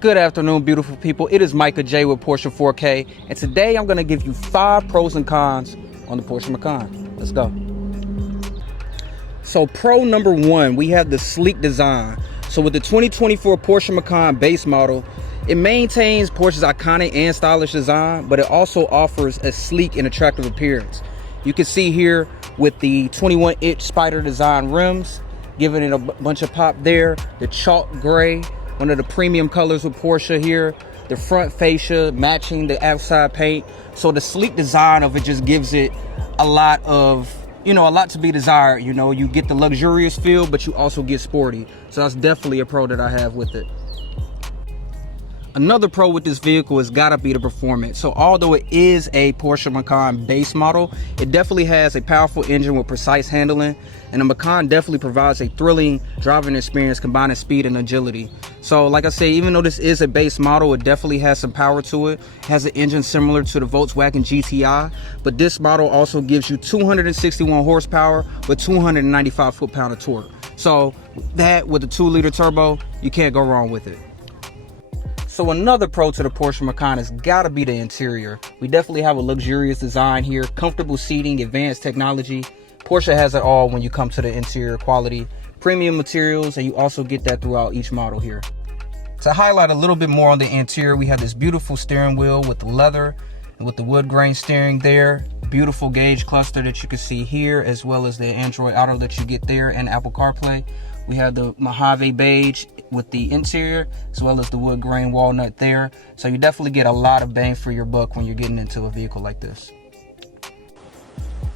Good afternoon, beautiful people. It is Micah J with Porsche 4K, and today I'm going to give you 5 pros and cons on the Porsche Macan. Let's go. So pro number 1, we have the sleek design. So with the 2024 Porsche Macan base model, it maintains Porsche's iconic and stylish design, but it also offers a sleek and attractive appearance. You can see here with the 21-inch spider design rims, giving it a bunch of pop there. The chalk gray, one of the premium colors with Porsche here. The front fascia matching the outside paint. So the sleek design of it just gives it a lot of, a lot to be desired. You get the luxurious feel, but you also get sporty. So that's definitely a pro that I have with it. Another pro with this vehicle has got to be the performance. So although it is a Porsche Macan base model, it definitely has a powerful engine with precise handling, and the Macan definitely provides a thrilling driving experience combining speed and agility. So like I say, even though this is a base model, it definitely has some power to it. It has an engine similar to the Volkswagen GTI, but this model also gives you 261 horsepower with 295 foot-pound of torque. So that with the 2-liter turbo, you can't go wrong with it. So another pro to the Porsche Macan has got to be the interior. We definitely have a luxurious design here, comfortable seating, advanced technology. Porsche has it all when you come to the interior quality, premium materials, and you also get that throughout each model here. To highlight a little bit more on the interior, we have this beautiful steering wheel with the leather and with the wood grain steering there. Beautiful gauge cluster that you can see here, as well as the Android Auto that you get there and Apple CarPlay. We have the Mojave beige with the interior, as well as the wood grain walnut there. So you definitely get a lot of bang for your buck when you're getting into a vehicle like this.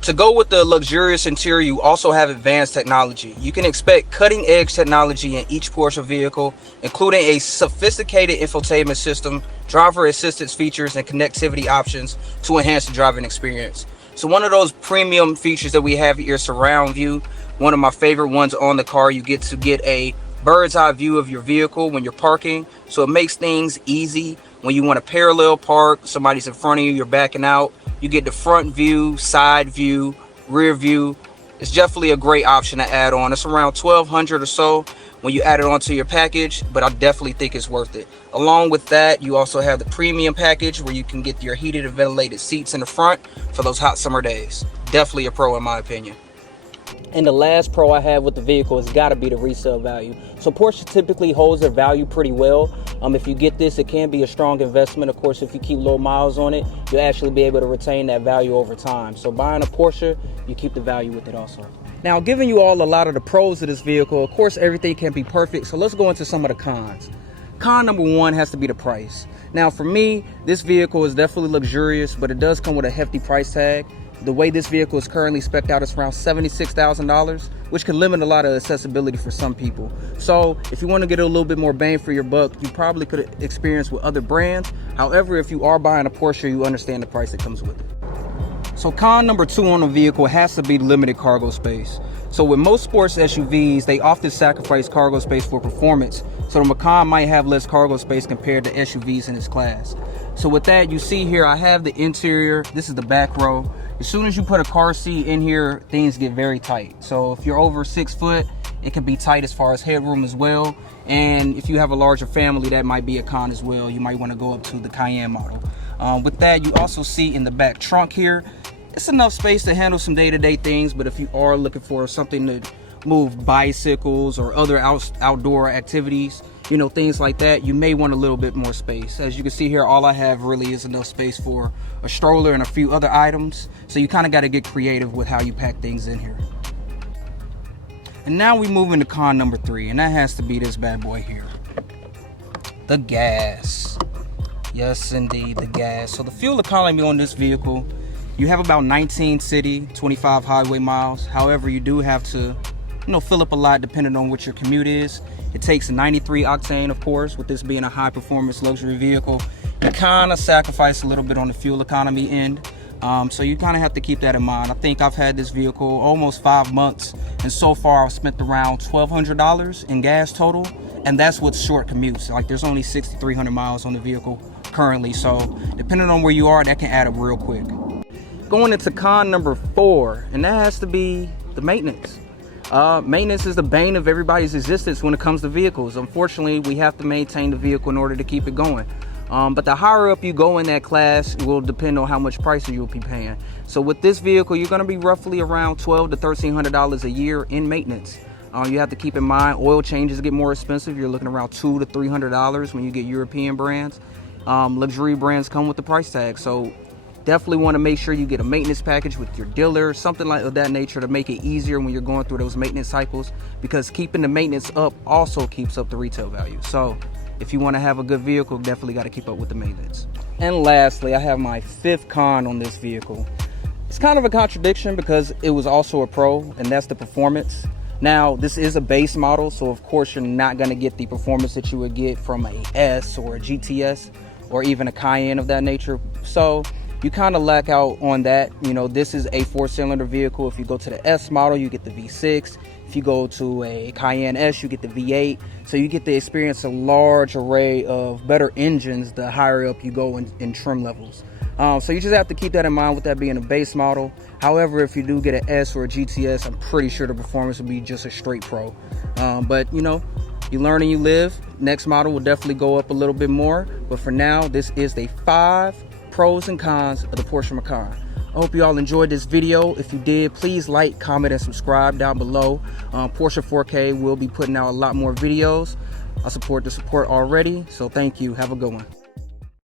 To go with the luxurious interior, you also have advanced technology. You can expect cutting-edge technology in each Porsche vehicle, including a sophisticated infotainment system, driver assistance features, and connectivity options to enhance the driving experience. So one of those premium features that we have here is surround view. One of my favorite ones on the car. You get to get a bird's eye view of your vehicle when you're parking, so it makes things easy when you want to parallel park. Somebody's in front of you, you're backing out. You get the front view, side view, rear view. It's definitely a great option to add on. It's around $1,200 or so when you add it onto your package, but I definitely think it's worth it. Along with that, you also have the premium package where you can get your heated and ventilated seats in the front for those hot summer days. Definitely a pro in my opinion. And the last pro I have with the vehicle has got to be the resale value. So Porsche typically holds their value pretty well. If you get this, it can be a strong investment. Of course, if you keep low miles on it, you'll actually be able to retain that value over time. So buying a Porsche, you keep the value with it also. Now, giving you all a lot of the pros of this vehicle, of course, everything can't be perfect. So let's go into some of the cons. Con number 1 has to be the price. Now, for me, this vehicle is definitely luxurious, but it does come with a hefty price tag. The way this vehicle is currently spec'd out is around $76,000, which can limit a lot of accessibility for some people. So if you want to get a little bit more bang for your buck, you probably could experience with other brands. However, if you are buying a Porsche, you understand the price that comes with it. So con number 2 on the vehicle has to be limited cargo space. So with most sports SUVs, they often sacrifice cargo space for performance. So the Macan might have less cargo space compared to SUVs in its class. So with that, you see here, I have the interior. This is the back row. As soon as you put a car seat in here, things get very tight. So if you're over 6 foot, it can be tight as far as headroom as well. And if you have a larger family, that might be a con as well. You might want to go up to the Cayenne model. With that, you also see in the back trunk here, it's enough space to handle some day-to-day things. But if you are looking for something to move bicycles or other outdoor activities, things like that, you may want a little bit more space. As you can see here, all I have really is enough space for a stroller and a few other items. So you kind of got to get creative with how you pack things in here. And now we move into con number 3, and that has to be this bad boy here. The gas. Yes, indeed, the gas. So the fuel economy on this vehicle, you have about 19 city, 25 highway miles. However, you do have to, fill up a lot depending on what your commute is. It takes a 93 octane, of course, with this being a high performance luxury vehicle. You kind of sacrifice a little bit on the fuel economy end. So you kind of have to keep that in mind. I think I've had this vehicle almost 5 months, and so far I've spent around $1,200 in gas total. And that's with short commutes. Like there's only 6,300 miles on the vehicle currently. So depending on where you are, that can add up real quick. Going into con number 4, and that has to be the maintenance. Maintenance is the bane of everybody's existence when it comes to vehicles. Unfortunately, we have to maintain the vehicle in order to keep it going. But the higher up you go in that class will depend on how much price you'll be paying. So with this vehicle, you're going to be roughly around $1,200 to $1,300 a year in maintenance. You have to keep in mind oil changes get more expensive. You're looking around $200 to $300 when you get European brands. Luxury brands come with the price tag. So definitely want to make sure you get a maintenance package with your dealer, something like that nature, to make it easier when you're going through those maintenance cycles, because keeping the maintenance up also keeps up the retail value. So if you want to have a good vehicle, definitely got to keep up with the maintenance. And lastly, I have my 5th con on this vehicle. It's kind of a contradiction because it was also a pro, and that's the performance. Now, this is a base model, so of course you're not going to get the performance that you would get from a S or a GTS or even a Cayenne of that nature. So you kind of lack out on that. You know, this is a 4-cylinder vehicle. If you go to the S model, you get the V6. If you go to a Cayenne S, you get the V8. So you get to experience a large array of better engines the higher up you go in trim levels. So you just have to keep that in mind with that being a base model. However, if you do get an S or a GTS, I'm pretty sure the performance will be just a straight pro. But you know, you learn and you live. Next model will definitely go up a little bit more. But for now, this is the 5 pros and cons of the Porsche Macan. I hope you all enjoyed this video. If you did, please like, comment, and subscribe down below. Porsche 4K will be putting out a lot more videos. I support the support already, so thank you. Have a good one.